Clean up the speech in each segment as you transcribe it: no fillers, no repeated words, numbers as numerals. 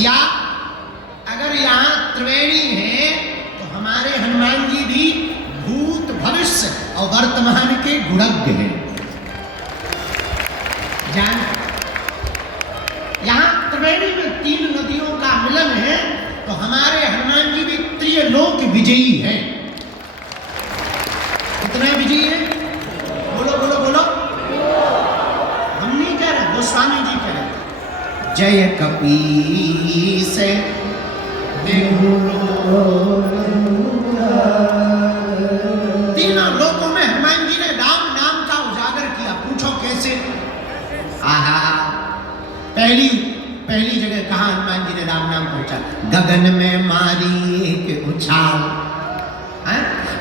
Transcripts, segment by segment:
या अगर यहाँ त्रिवेणी है तो हमारे हनुमान जी भी भूत भविष्य और वर्तमान के गुणज्ञ हैं। जान यहाँ त्रिवेणी में 3 नदियों का मिलन है तो हमारे हनुमान जी भी त्रिलोक विजयी हैं। कितना विजयी है? बोलो बोलो बोलो। हम नहीं कह रहे, गोस्वामी जी कह रहे। जय कपीस तीनों लोकों में हनुमान जी ने राम नाम का उजागर किया। पूछो कैसे? आहा, पहली जगह कहा हनुमान जी ने राम नाम पहुंचा? गगन में मारी एक उछाल।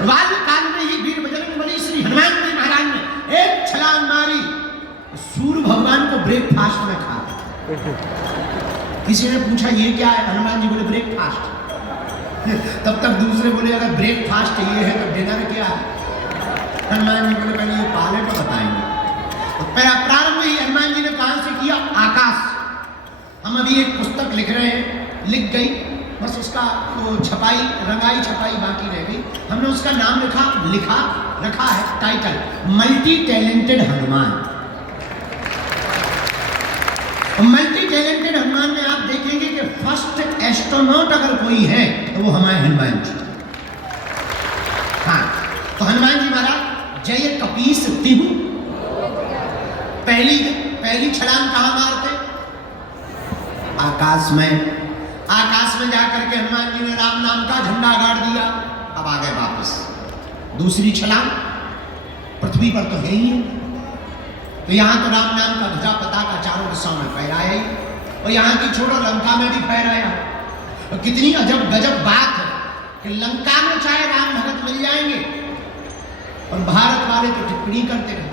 वाल काल में ही वीर बजरंगबली श्री हनुमान जी महाराज ने एक छलांग मारी, सूर्य भगवान को ब्रेकफास्ट में खा। किसी ने पूछा ये क्या है? हनुमान जी बोले ब्रेकफास्ट। तब तक दूसरे बोले अगर ब्रेकफास्ट ये है तो डिनर क्या है? हनुमान जी बोले पहले ये पाले तो बताएंगे। तो प्रारंभ ही हनुमान जी ने कहां से किया? आकाश। हम अभी एक पुस्तक लिख रहे हैं, लिख गई, बस उसका वो छपाई, रंगाई छपाई बाकी रह गई। हमने उसका नाम रखा है title, multi talented Hanuman. Multi talented Hanuman में आप देखेंगे कि फर्स्ट एस्ट्रोनॉट अगर कोई है तो वो हमारे हनुमान जी। हाँ, तो हनुमान जी महाराज जय कपीस तिहु, पहली छलांग कहां मारते? आकाश में जाकर के हनुमान जी ने राम नाम का झंडा गाड़ दिया। अब आ गए वापस। दूसरी छलांग पृथ्वी पर तो है ही है, तो यहां तो राम नाम का ध्वजा पताका चारों दिशाओं में फहराया ही, और यहां की छोड़ो लंका में भी फहराया। तो कितनी अजब गजब बात है कि लंका में चाहे राम भगत मिल जाएंगे और भारत वाले तो टिप्पणी करते रहे।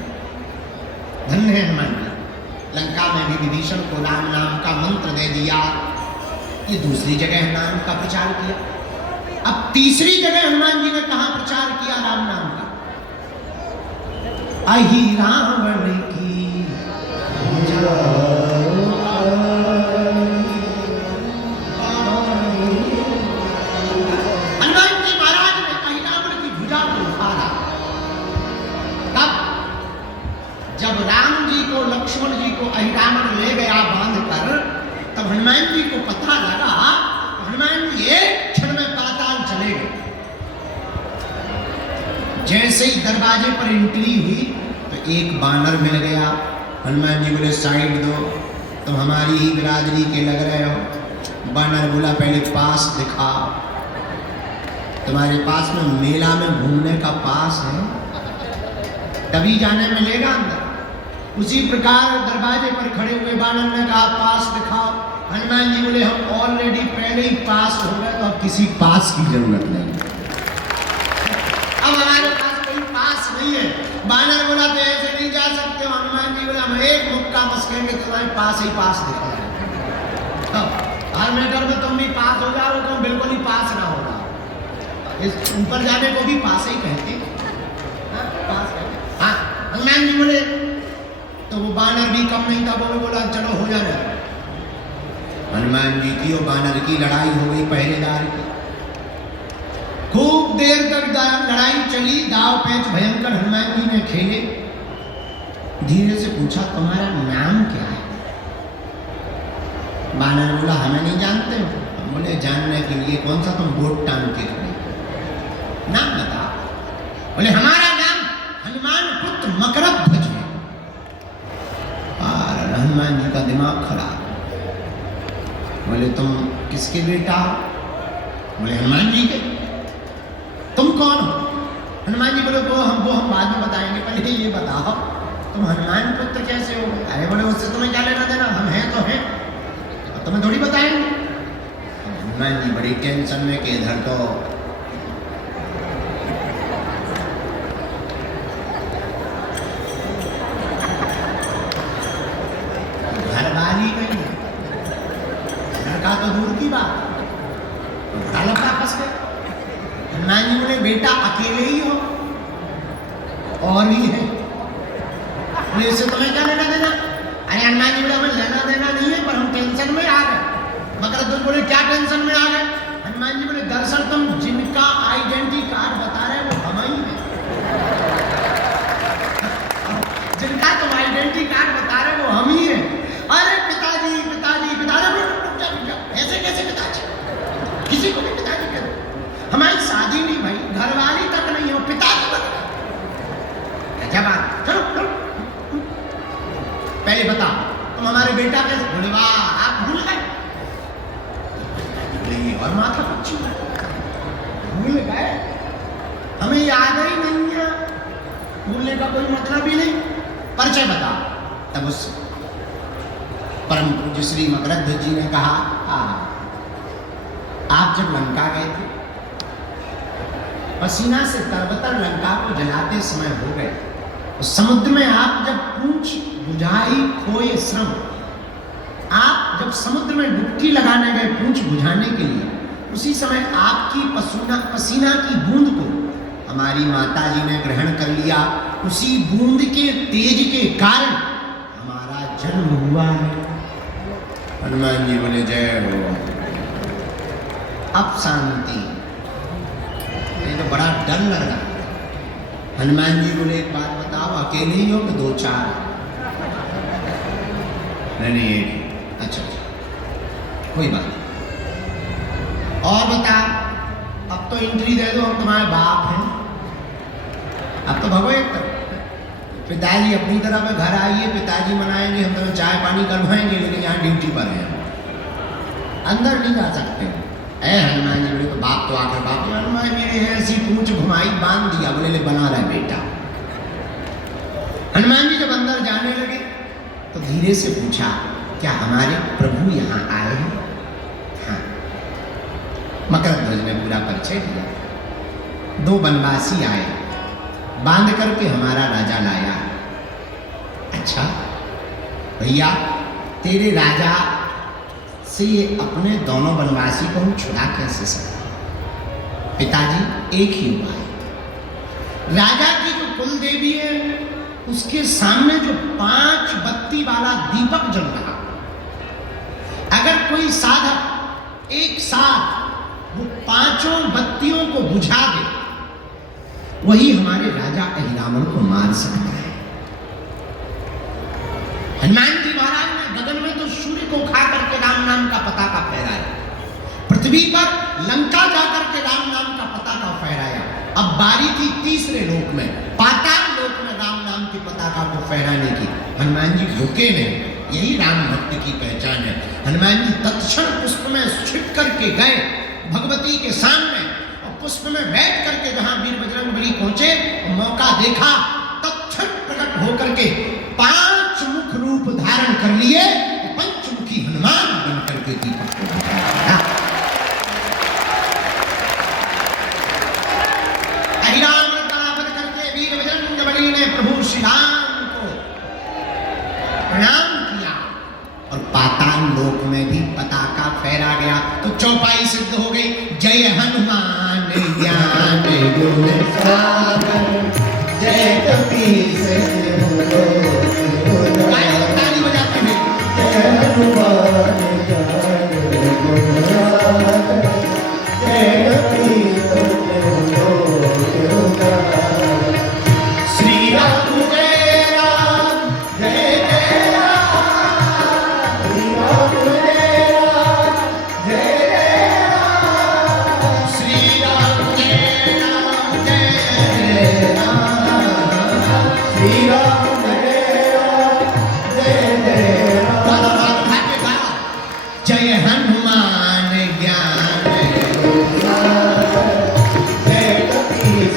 धन्य है हनुमान जी, लंका में भी विभीषण को राम नाम का मंत्र दे दिया। ये दूसरी जगह नाम का प्रचार किया। अब तीसरी जगह हनुमान जी ने कहां प्रचार किया राम नाम का? अहि रावण की हनुमान जी महाराज ने अहि रावण की भुजा को उखाड़ा। तब जब राम जी को, लक्ष्मण जी को अहि रावण ले गया बांध कर, तब हनुमान जी को पता लगा, हनुमान जी एक क्षण में पाताल चले गए। जैसे ही दरवाजे पर एंट्री हुई तो एक बानर मिल गया। हनुमान जी बोले साइड दो, तुम हमारी ही बिरादरी के लग रहे हो। बानर बोला पहले पास दिखा, तुम्हारे पास में मेला में घूमने का पास है, तभी जाने मिलेगा अंदर। उसी प्रकार दरवाजे पर खड़े हुए बानर ने कहा पास दिखाओ। हनुमान जी बोले हम ऑलरेडी पहले ही पास हो गए, तो अब किसी पास की जरूरत नहीं, अब हमारे पास कोई पास नहीं है। बानर बोला तो ऐसे नहीं जा सकते हो। हनुमान जी बोला हम एक मुक्का मस्केंगे, तुम्हारे पास ही पास दिखा है। हर मैटर में तुम भी पास हो जाओ, तुम बिल्कुल ही पास ना होगा। इस ऊपर जाने को भी पास ही कहते, पास कहते। हाँ, हनुमान जी बोले तो वो बानर भी कम नहीं था, वो बोला चलो हो जाना। हनुमान जी की और बानर की लड़ाई हो गई, पहरेदार की। खूब देर तक लड़ाई चली, दाव पेच भयंकर हनुमान जी ने खेले। धीरे से पूछा तुम्हारा नाम क्या है? बानर बोला हमें नहीं जानते हो। हम बोले जानने के लिए कौन सा तुम बोट टांग के खड़े, नाम बताओ। बोले हमारा नाम हनुमान पुत्र मकरध्वज है। और हनुमान जी का दिमाग खराब। बोले तुम किसके बेटा? बोले हनुमान जी के। तुम कौन हो? हनुमान जी बोले वो हम बाद में बताएंगे, पहले ये बताओ तुम हनुमान पुत्र कैसे हो? अरे बोले उससे तुम्हें क्या लेना देना, हम हैं तो हैं, तुम्हें थोड़ी बताएंगे। हनुमान जी बड़ी टेंशन में कि इधर तो घरवाली नहीं है, लड़का तो दूर की बात, लड़का फंस गए। हनुमान जी बोले बेटा अकेले ही हो और भी है? बोले इससे तुम्हें क्या लेना देना? अरे हनुमान जी बोले हमें लेना देना नहीं है, पर हम टेंशन में आ गए। मकरध्वज बेटा कैसे? बोले वाह, आप भूल गए? बोले ये और माथा पच्ची भूल गए, हमें याद ही नहीं है, भूलने का कोई मतलब ही नहीं। परिचय बता। तब उस परम पूज्य श्री मकरंद ध्वज जी ने कहा, आप जब लंका गए थे, पसीना से तरबतर लंका को जलाते समय हो गए, उस समुद्र में आप जब पूंछ बुझाई खोए श्रम, आप जब समुद्र में डुबकी लगाने गए पूंछ बुझाने के लिए, उसी समय आपकी पसीना की बूंद को हमारी माता जी ने ग्रहण कर लिया। उसी बूंद के तेज के कारण हमारा जन्म हुआ है। हनुमान जी बोले जय हो। अब शांति, ये तो बड़ा डर लग रहा है। हनुमान जी बोले एक बात बताओ, अकेले ही हो कि दो चार? नहीं एक। अच्छा कोई बात नहीं। और बता, अब तो एंट्री दे दो, हम तुम्हारे बाप हैं। अब तो भगो एक तरफ, पिताजी अपनी तरफ घर आइए, पिताजी मनाएंगे, हम तुम्हें चाय पानी करवाएंगे, लेकिन यहाँ ड्यूटी पर हैं, अंदर नहीं जा सकते। ऐ हनुमान जी बोले तो बाप तो आकर बाप, हनुमान मेरे हैं ऐसी पूंछ घुमाई बांध दिया। बोले ले बना रहा बेटा। हनुमान जी जब अंदर जाने लगे तो धीरे से पूछा, क्या हमारे प्रभु यहाँ आए हैं? हाँ। मकरंद ध्वज ने पूरा परिचय दिया। दो बनवासी आए, बांध करके हमारा राजा लाया। अच्छा भैया, तेरे राजा से ये अपने दोनों बनवासी को हम छुड़ा कैसे सकते? पिताजी एक ही उपाय, राजा की जो कुल देवी है उसके सामने जो 5 बत्ती वाला दीपक जल रहा, अगर कोई साधक एक साथ वो 5 बत्तियों को बुझा दे, वही हमारे राजा अहिरावण को मार सकता है। हनुमान जी महाराज ने गगन में तो सूर्य को खा करके राम नाम का पताका फहराया, पृथ्वी पर लंका जाकर के राम नाम का पताका फहराया। अब बारी थी तीसरे लोक में, पाताल लोक में राम नाम की पताका को फहराने की। हनुमान जी रुके नहीं, यही राम भक्त की पहचान है। हनुमान जी तत्क्षण पुष्प में छिप करके गए भगवती के सामने, और पुष्प में बैठ करके जहां वीर बजरंगबली पहुंचे, मौका देखा, तत्क्षण प्रकट होकर के 5 मुख रूप धारण कर लिए, पंचमुखी हनुमान बन करके दीपक को बुझाया। अहिरावण का वध करके वीर बजरंगबली ने प्रभु श्री राम को प्रणाम किया, और पाताल लोक में भी पताका फहरा गया। तो चौपाई सिद्ध हो गई, जय हनुमान ज्ञान गुण सागर, जय कपीस ताली बजाते हैं, जय हनुमान ज्ञान गुण सागर, जय कपीस श्री राम जय राम जय जय राम, श्री राम जय राम जय जय राम, श्री राम जय राम जय राम, श्री राम जय राम जय जय राम। जय हनुमान ज्ञान गुण सागर, जय कपीस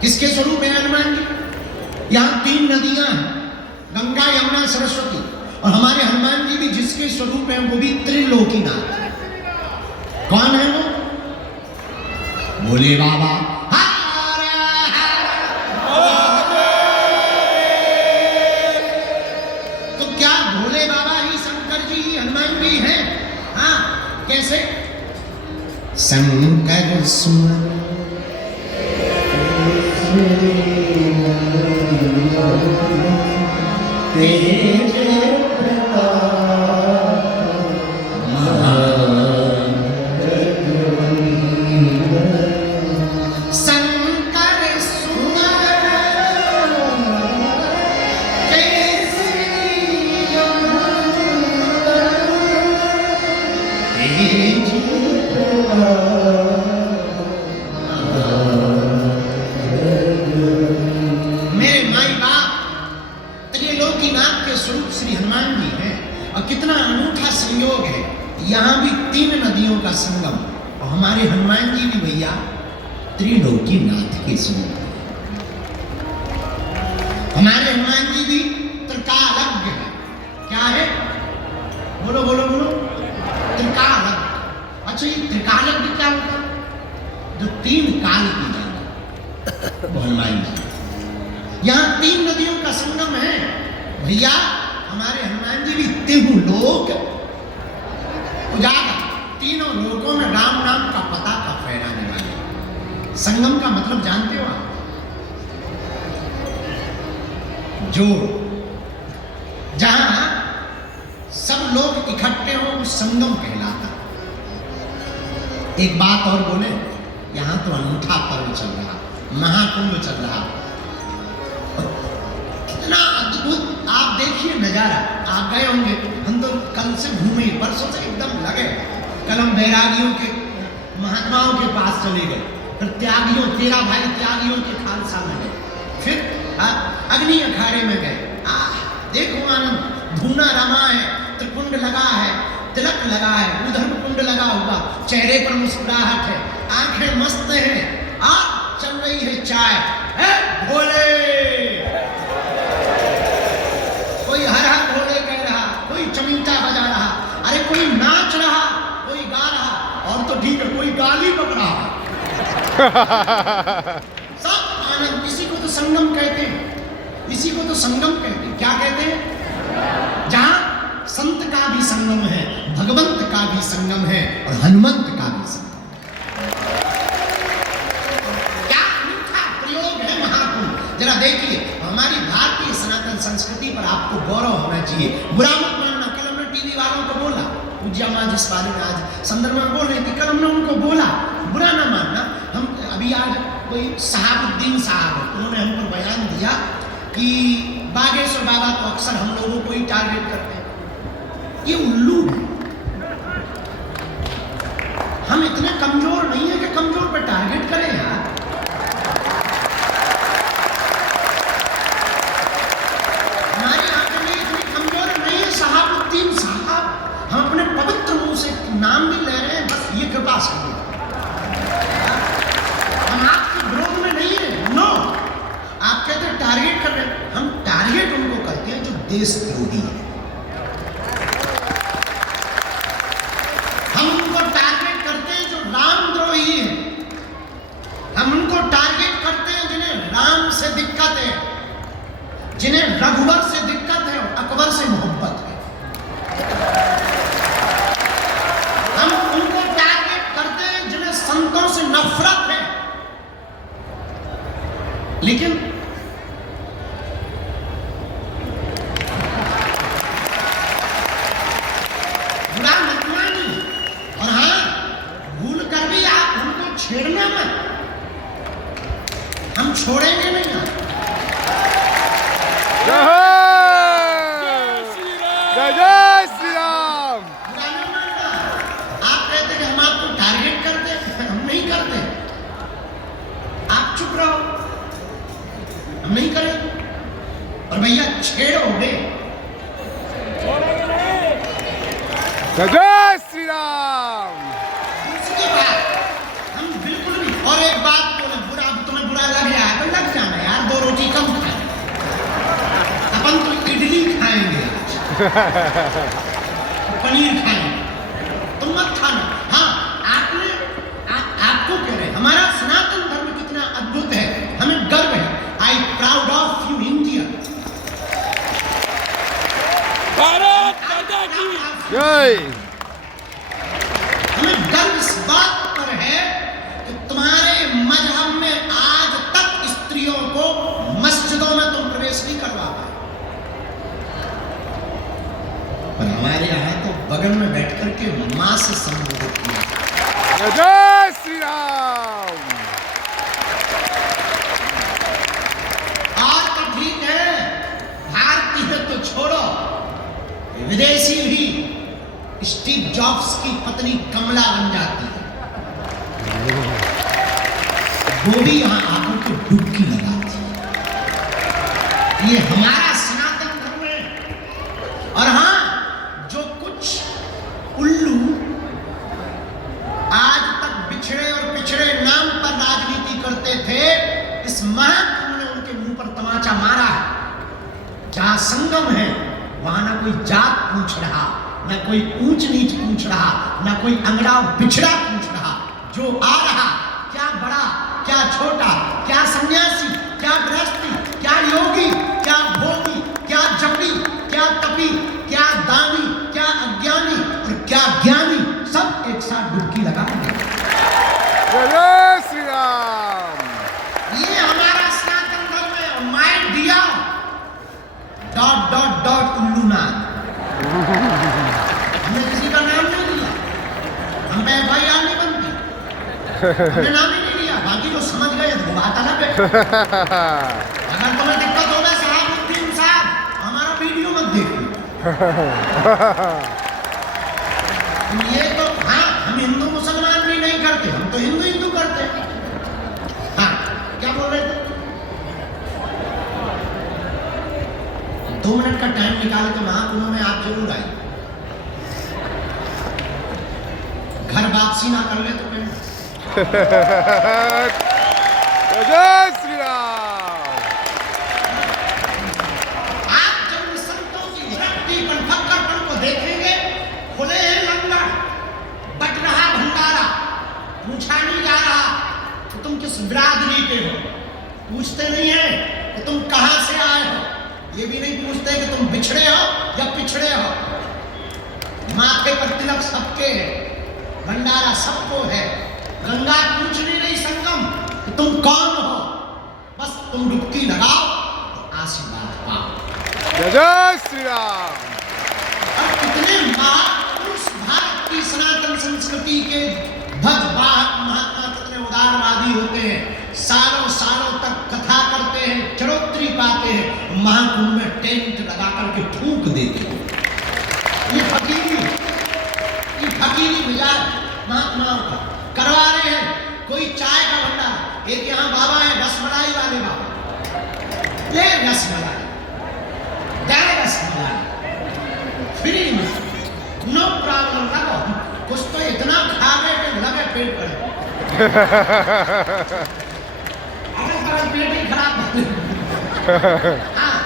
किसके स्वरूप है हनुमान जी? यहाँ 3 नदियां हैं, गंगा यमुना सरस्वती, और हमारे हनुमान जी भी जिसके स्वरूप हैं वो भी त्रिलोकीनाथ। कौन है वो? भोले बाबा। तो क्या भोले बाबा ही शंकर जी ही हनुमान जी हैं? हाँ, कैसे? शंकर सुमन तेज प्रताप संगम, और हमारे हनुमान जी भी भैया त्रिलोकीनाथ के स्वरूप। हमारे हनुमान जी भी त्रिकालज्ञ है। क्या है? बोलो बोलो बोलो। त्रिकालज्ञ। अच्छा, ये त्रिकालज्ञ क्या होता है? जो 3 काल की जाने वो हनुमान जी। यहाँ 3 नदियों का संगम है भैया। हमारे हनुमान जी भी तिहु लोक उजागर, तीनों लोकों में राम नाम का पताका फहराने वाले। संगम का मतलब जानते हो आप? जोड़। जहां सब लोग इकट्ठे हो उस संगम कहलाता। एक बात और बोले, यहां तो अनूठा पर्व चल रहा, महाकुंभ चल रहा। कितना अद्भुत आप देखिए नजारा। आप गए होंगे, हम तो कल से घूमे, परसों से एकदम लगे। कल हम बैरागियों के महात्माओं के पास चले गए, फिर त्यागियों 13 भाई त्यागियों के खालसा में गए, फिर अग्नि अखाड़े में गए। देखो आनंद, धूना रमा है, त्रिकुंड लगा है, तिलक लगा है, उधर कुंड लगा हुआ, चेहरे पर मुस्कुराहट है, आंखें मस्त हैं, आज चल रही है चाय। है भोले, कोई हर हर भोले कह रहा, कोई चमीटा बजा रहा, अरे कोई नाच रहा, कोई गा रहा, और तो ठीक है कोई गाली बक रहा। सब आनंद। इसी को तो संगम कहते हैं, इसी को तो संगम कहते हैं। क्या कहते हैं? जहां संत का भी संगम है, भगवंत का भी संगम है, और हनुमंत का भी संगम। क्या अनूठा प्रयोग है महाकुंभ। जरा देखिए, हमारी भारतीय सनातन संस्कृति पर आपको गौरव होना चाहिए। बुरा मत मानना। कल हमने टीवी वालों को बोला, पूज्या मां जिस बारे में आज संदर्भ में बोल रही थी, कल हमने उनको बोला, बुरा ना मानना। हम अभी आज कोई साहबुद्दीन साहब, उन्होंने हमको बयान दिया कि बागेश्वर बाबा तो अक्सर हम लोगों को ही टारगेट करते हैं। ये उल्लू है। हम इतने कमजोर नहीं है कि कमजोर पे टारगेट करें यार। हमारी आंखें में इतनी कमजोर नहीं है साहबुद्दीन साहब। हम अपने पवित्र मुंह से नाम भी ले रहे हैं, बस ये कृपा से। हम आपके विरोध में नहीं है, नो। आप कहते हैं टारगेट कर रहे हैं, हम टारगेट उनको करते हैं जो देशद्रोही है। हम उनको टारगेट करते हैं जो रामद्रोही है। हम उनको टारगेट करते हैं जिन्हें राम से दिक्कत है, जिन्हें रघुवर से दिक्कत है और अकबर से मोहब्बत है। हम उनको टारगेट करते हैं जिन्हें संतों से नफरत है। लेकिन बुरा मत मानिए, और हाँ, भूल कर भी आप हमको छेड़ना मत, हम छोड़ेंगे नहीं। जय जय श्री राम। बुरा नहीं मानना। आप कहते कि हम आपको टारगेट करते हैं, हम नहीं करते। आप चुप रहो, हम नहीं करें। और भैया छेड़ोगे, जय जय श्री राम। दूसरी बात हम बिल्कुल भी। और एक बात बोले, बुरा तुम्हें बुरा लग रहा है तो लग जाना यार, 2 रोटी कम खाए। अपन तो इडली खाएंगे आज, पनीर खाएंगे, तुम मत खाना। हाँ, आपको कह रहे हैं हमारा सनातन धर्म कितना अद्भुत है, हमें गर्व है। I proud of you India. Bharat माता की जय। हमें गर्व इस बात पर है कि तुम्हारे मजहब में आज तक स्त्रियों को मस्जिदों में तुम प्रवेश नहीं करवा पाए, पर हमारे यहाँ तो बगल में बैठ करके मां से संबोधित किया। जय जय श्री राम। आज तो ठीक है, भारतीय तो छोड़ो, विदेशी भी स्टीव जॉब्स की पत्नी कमला बन जाती है, वो भी यहां आकर के डुबकी लगाती है। ये हमारा सनातन धर्म है। और हां, जो कुछ उल्लू इस महाकुंभ ने उनके मुंह पर तमाचा मारा है। जहां संगम है वहां ना कोई जात पूछ रहा, ना कोई ऊंच नीच पूछ रहा, ना कोई अंगड़ा पिछड़ा पूछ रहा। जो आ रहा, क्या बड़ा क्या छोटा, क्या सन्यासी क्या गृहस्थी, क्या योगी क्या भोगी, क्या जपी क्या तपी, क्या दानी क्या अज्ञानी और क्या ज्ञानी, सब एक साथ डुबकी लगा देंगे। जय जय श्री राम। ये हमारा सनातन धर्म है। My dear dot dot dot उल्लूनाथ, हमने किसी का नाम नहीं लिया, हम पे FIR नहीं बनती, हमने नाम ही नहीं लिया। बाकी जो समझ गए वो बात अलग है। अगर तुम्हें दिक्कत होगा सहाबुद्दीन साहब, हमारा वीडियो मत देखो। ये तो हाँ, हम हिंदू मुसलमान भी नहीं करते, हम तो हिंदू हिंदू करते हैं। हाँ, क्या बोल रहे थे? 2 मिनट का टाइम निकाल के महाकुंभ में आप जरूर आए। घर वापसी ना कर ले तो कहीं। जय जय श्री राम। आप जब इन संतों की भक्ति फक्करपन को देखेंगे, खुले हैं लंगर, बट रहा भंडारा, पूछा नहीं जा रहा कि तुम किस बिरादरी के हो, पूछते नहीं है कि तुम कहां से आए हो, ये भी नहीं पूछते कि तुम बिछड़े हो या पिछड़े हो। माथे पर तिलक सबके है, भंडारा सबको है। गंगा पूछ नहीं संगम कि तुम कौन हो, बस तुम डुबकी लगाओ तो आशीर्वाद पाओ। जय जय श्री राम। और कितने महापुरुष भारत की सनातन संस्कृति के भगवान महात्मा कितने उदारवादी होते हैं, सालों सालों तक कथा करते हैं, चरोत्री पाते हैं, महाकुंभ में टेंट लगा करके फूंक देते हैं। ये फकीरी मिजाज महात्माओं का करवा रहे हैं। कोई चाय का भंडार, एक यहाँ बाबा है रसमलाई वाले बाबा, ले रसमलाई, दे रसमलाई फ्री में, नो प्रॉब्लम। लगो कुछ तो इतना खा गए कि लगे पेट पर। अगर पेट ही खराब हाँ,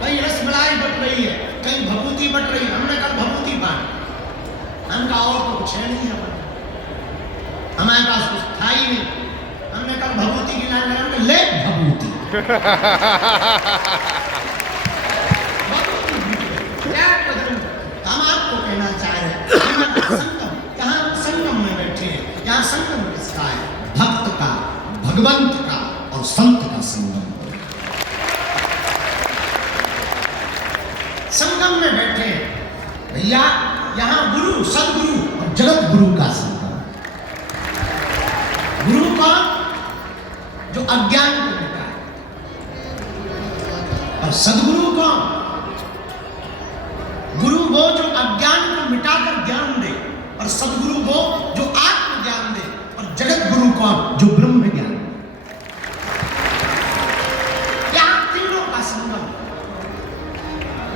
कहीं रसमलाई बट रही है, कहीं भभूति बट रही है। हमने कल भभूति बांटी, हमका और तो कुछ है नहीं, हमारे पास कुछ था ही नहीं। हमने कल भभूति की लाइन लगा, ले भभूति। हम आपको कहना चाह रहे हैं, यहाँ संगम में बैठे हैं, यहाँ संगम किसका है? भक्त का, भगवंत का और संत का संगम। संगम में बैठे हैं भैया, यहाँ गुरु सदगुरु और जगत गुरु का संगम। गुरु कौन? जो अज्ञान को मिटाए। और सदगुरु कौन? गुरु वो जो अज्ञान को मिटाकर ज्ञान दे, और सदगुरु वो जो आत्म ज्ञान दे। और जगत गुरु कौन? जो ब्रह्म ज्ञान। यहाँ तीनों का संगम,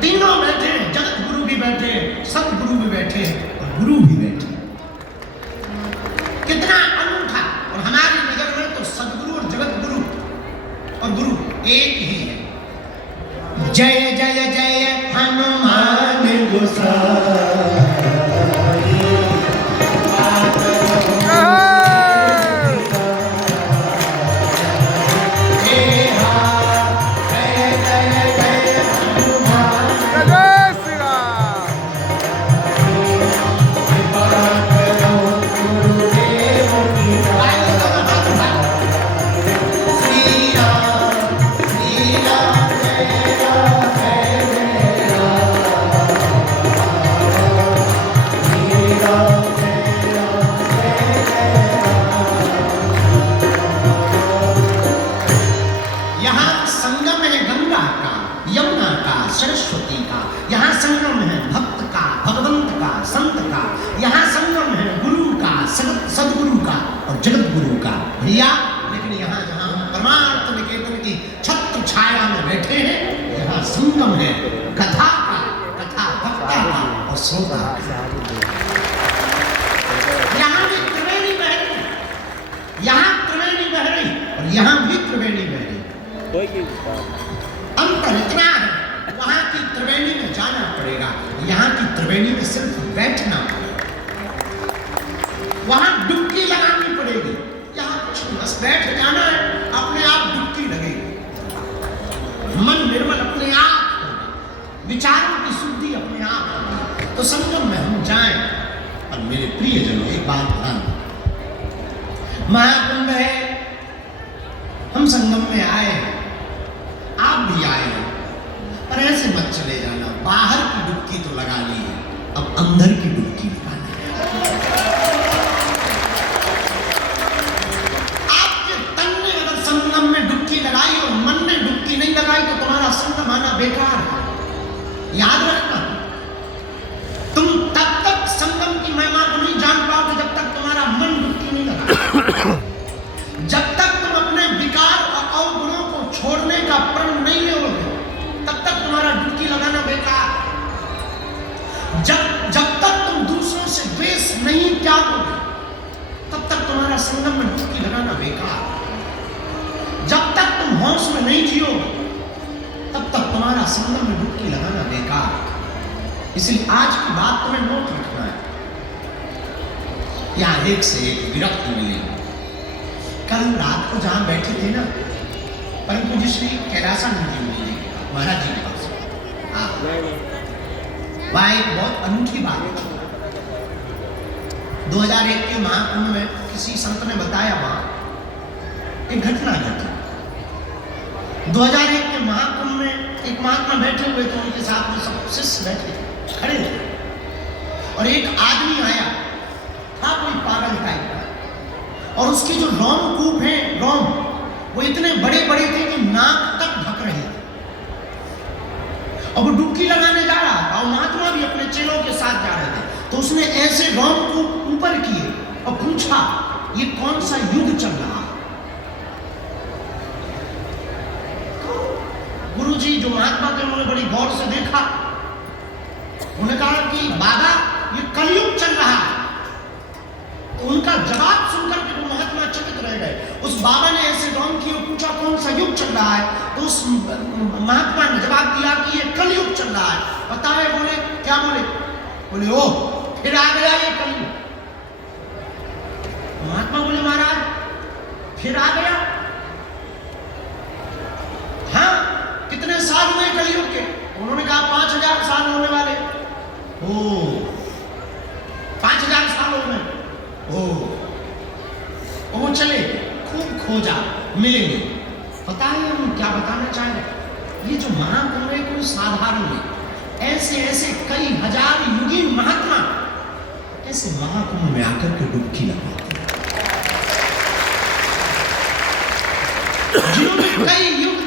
तीनों बैठे हैं, जगत गुरु भी बैठे हैं, सदगुरु भी बैठे हैं और गुरु भी बैठे हैं। कितना अनूठा! और हमारी नजर में तो सदगुरु और जगत गुरु और गुरु एक ही है। जय जय जय हनुमान गोसाई। सरस्वती का, यहाँ संगम है भक्त का, भगवंत का, संत का, यहाँ संगम है गुरु का, सदगुरु का और जगत गुरु का। भैया लेकिन यहाँ जहाँ परमार्थ निकेतन की छत्र छाया में बैठे हैं, यहाँ संगम है कथा का, कथा भक्ता का और श्रोता का। यहाँ भी त्रिवेणी बह रही, यहाँ त्रिवेणी बह रही और यहां भी त्रिवेणी बह रही है। अंतर इतना है, वहां की त्रिवेणी में जाना पड़ेगा, यहां की त्रिवेणी में सिर्फ बैठना पड़ेगा। वहां डुबकी लगानी पड़ेगी, यहां कुछ नहीं, बस बैठ जाना है, अपने आप डुबकी लगेगी, मन निर्मल अपने आप होगा, विचारों की शुद्धि अपने आप होगी। तो संगम में हम जाएं। और मेरे प्रियजनों, एक बात ध्यान, महाकुंभ है, हम संगम में आए हैं, आप भी आए हैं, पर ऐसे मत चले जाना। बाहर की डुबकी तो लगा ली है, अब अंदर की डुबकी लगाना है। आपके तन ने अगर संगम में डुबकी लगाई और मन ने डुबकी नहीं लगाई तो तुम्हारा संगम आना बेकार है। याद रखना, तुम तब तक संगम की महिमा को नहीं जान पाओगे जब तक तुम्हारा मन डुबकी नहीं लगा। जब तक तुम अपने विकार और अवगुणों को छोड़ने का प्रण नहीं लोगे तब तक तुम्हारा डुबकी लगाना बेकार। जब तक तुम दूसरों से द्वेष नहीं त्यागोगे तब तक तुम्हारा संगम में डुबकी लगाना बेकार। जब तक तुम होश में नहीं जियोगे तब तक तुम्हारा संगम में डुबकी लगाना बेकार। इसलिए आज की बात तुम्हें नोट रखना है। यहां एक से एक विरक्ति मिलेगी। कल रात को जहां बैठे थे ना, परम पूज्य श्री कैलासानंद जी महाराज जी के पास, वहां एक बहुत अनूठी बात थी। 2001 के महाकुंभ में किसी संत ने बताया, वहां एक घटना घटी। 2001 के महाकुंभ में एक महात्मा बैठे हुए थे, उनके साथ में सब शिष्य बैठे थे, खड़े थे, और एक आदमी आया था, कोई पागल टाइप का, और उसके जो रोमकूप हैं, रोम, वो इतने बड़े बड़े थे कि नाक तक ढक रहे थे। और वो डुबकी लगाने जा रहा था, और महात्मा भी अपने चेलों के साथ जा रहे थे। तो उसने ऐसे रोमकूप ऊपर किए और पूछा, ये कौन सा युग चल रहा है? गुरुजी जो महात्मा थे उन्होंने बड़ी गौर से देखा, उन्होंने कहा कि बाबा ये कलयुग चल रहा है। तो उनका जवाब सुनकर के वो महात्मा चकित रह गए। उस बाबा ने ऐसे गौर किया, पूछा कौन सा युग चल रहा है? तो उस महात्मा ने जवाब दिया कि ये कलयुग चल रहा है। बताए, बोले क्या? बोले ओ फिर आ गया ये कलयुग। महात्मा बोले महाराज फिर आ गया? हाँ, कितने साल हुए कलयुग के? उन्होंने कहा 5000 साल होने वाले। ओ 5000 साल हो गए। वो चले, खूब खोजा, मिलेंगे। पता है हम क्या बताना चाह रहे हैं? ये जो महाकुंभ है कोई साधारण नहीं, ऐसे ऐसे कई हजार युगी महात्मा ऐसे महाकुंभ में आकर के डुबकी लगाते हैं, जिन्होंने कई युग